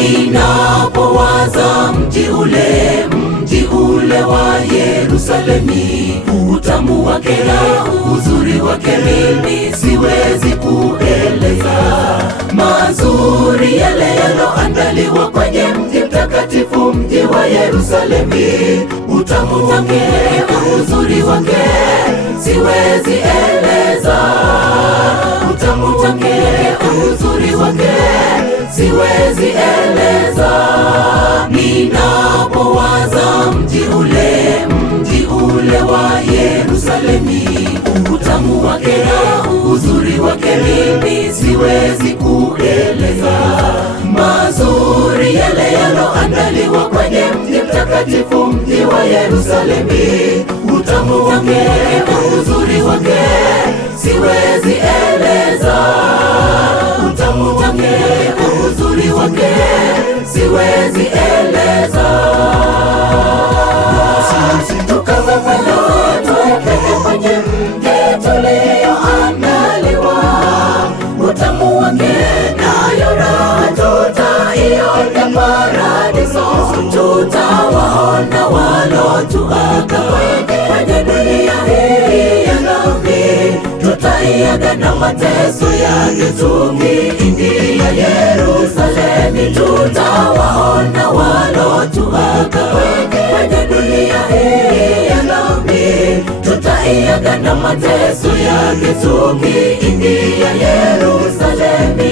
Ninapowaza mji ule wa Yerusalemi, utamu wake na uzuri wake mimi siwezi kueleza. Mazuri yale yaloandaliwa kwenye mji mtakatifu, mji wa Yerusalemi, utamu wake na uzuri wake siwezi eleza. Utamu wake na uzuri wake siwezi eleza. Ninapowaza mji ule wa Yerusalemi, utamu wake na uzuri wake mimi siwezi kueleza. Mazuri yale yaloandaliwa kwenye mji mtakatifu, mji wa Yerusalemi, utamu wake na uzuri wake siwezi eleza. Utamu wake na uzuri wake siwezi eleza. Kwenye mji tulioandaliwa, utamu wake nayo raha tutaiona paradiso. Tutawaona walotuaga kwenye dunia hii ya dhambi, tutaiaga na mateso yake tukiingia Yerusalemi. Tutawaona walotuaga kwenye dunia hii ya dhambi, tutaiaga na mateso yake tukiingia Yerusalemi.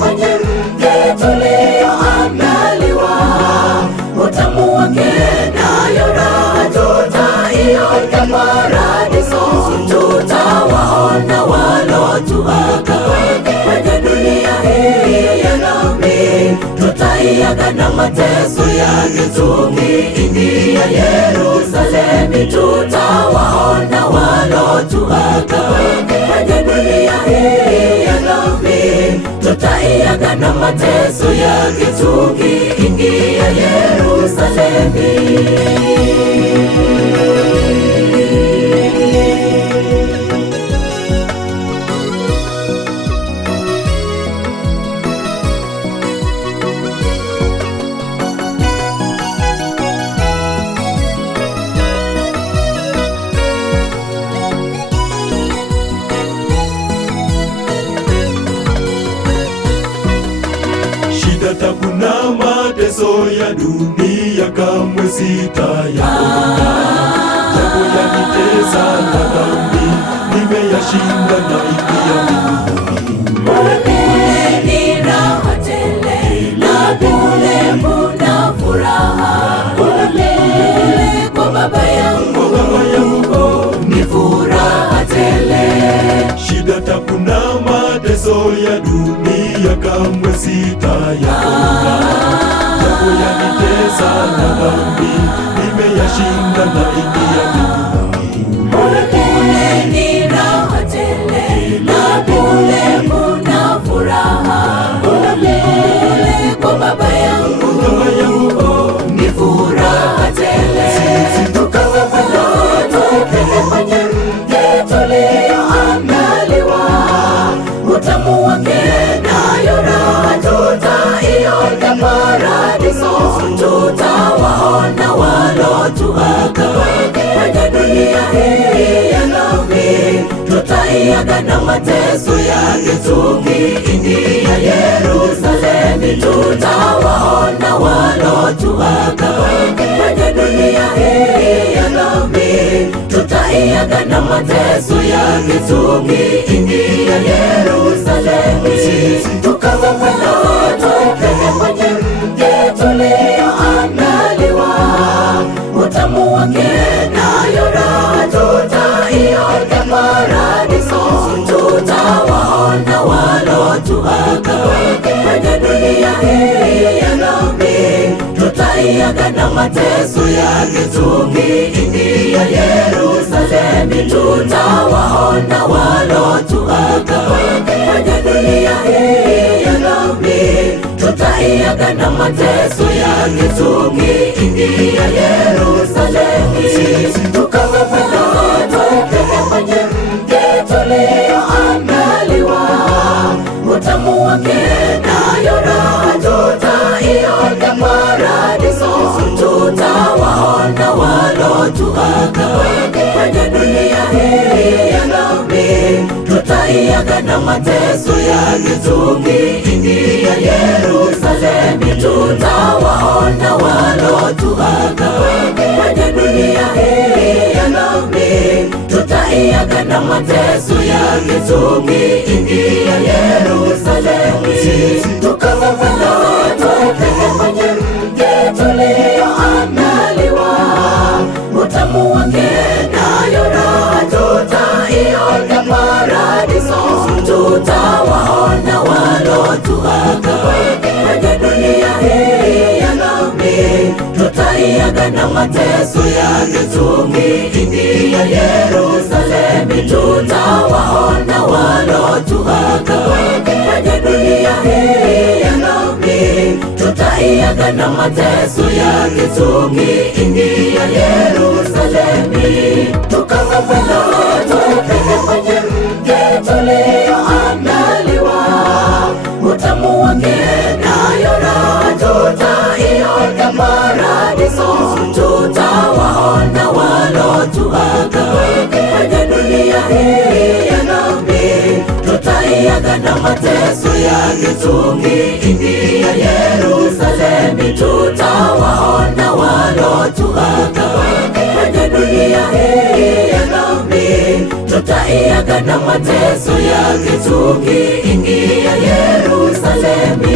Kwenye mji tulioandaliwa, utamu wake nayo raha tutaiona paradiso. Tutawaona walotuaga kwenye dunia hii ya dhambi, tutaiaga na mateso yake tukiingia Yerusalemi. Tutawaona walotuaga kwenye dunia hii ya dhambi, tutaiaga na mateso yake tukiingia Yerusalemi. Tabu na mateso ya dunia kamwe sitayaona, japo yanitesa na dhambi nimeyashinda na ingia mbinguni. Kule ni raha tele, na kule kuna furaha. Kule kwa Baba yangu ni furaha tele. Shida, tabu na mateso ya dunia kamwe sitayaona, japo yanitesa na dhambi nimeyashinda na ingia mbinguni. Kule ni raha tele, na kule kuna furaha. Kule kwa Baba yangu ni furaha tele. Kwenye mji tulioandaliwa, utamu wake nayo raha tutaiona paradiso. Tutawaona walotuaga kwenye dunia hii ya dhambi, tutaiaga na mateso yake tukiingia Yerusalemi. Tutawaona walotuaga kwenye dunia hii ya dhambi, tutaiaga na mateso yake tukiingia Yerusalemi. Kwenye mji tulioandaliwa, utamu wake nayo raha tutaiona paradiso. Tutawaona walotuaga kwenye dunia hii ya dhambi, tutaiaga na mateso yake tukiingia Yerusalemi. Tutawaona walotuaga kwenye dunia hii ya dhambi, tutaiaga na mateso yake tukiingia Yerusalemi. Kwenye mji tulioandaliwa, utamu wake tutaiaga na mateso yake tukiingia Yerusalemu. Tutawaona walotuaga kwenye dunia hii ya dhambi, tutaiaga na mateso yake tukiingia Yerusalemu. Tukawaona kwenye mji tulioandaliwa, utamu wake nayo raha tutaiona paradiso. Tutawaona walotuaga kwenye dunia hii ya dhambi, tutaiaga na mateso yake tukiingia Yerusalemu. Tutawaona walotuaga kwenye dunia hii ya dhambi, tutaiaga na mateso yake tukiingia Yerusalemu. Tukawaona kwenye mji tulioandaliwa, utamu wake nayo raha tutaiona paradiso. Tutawaona walotuaga kwenye dunia hii ya dhambi, tutaiaga na mateso yake tukiingia Yerusalemu. Tutawaona walotuaga kwenye dunia hii ya dhambi, tutaiaga na mateso yake tukiingia Yerusalemu.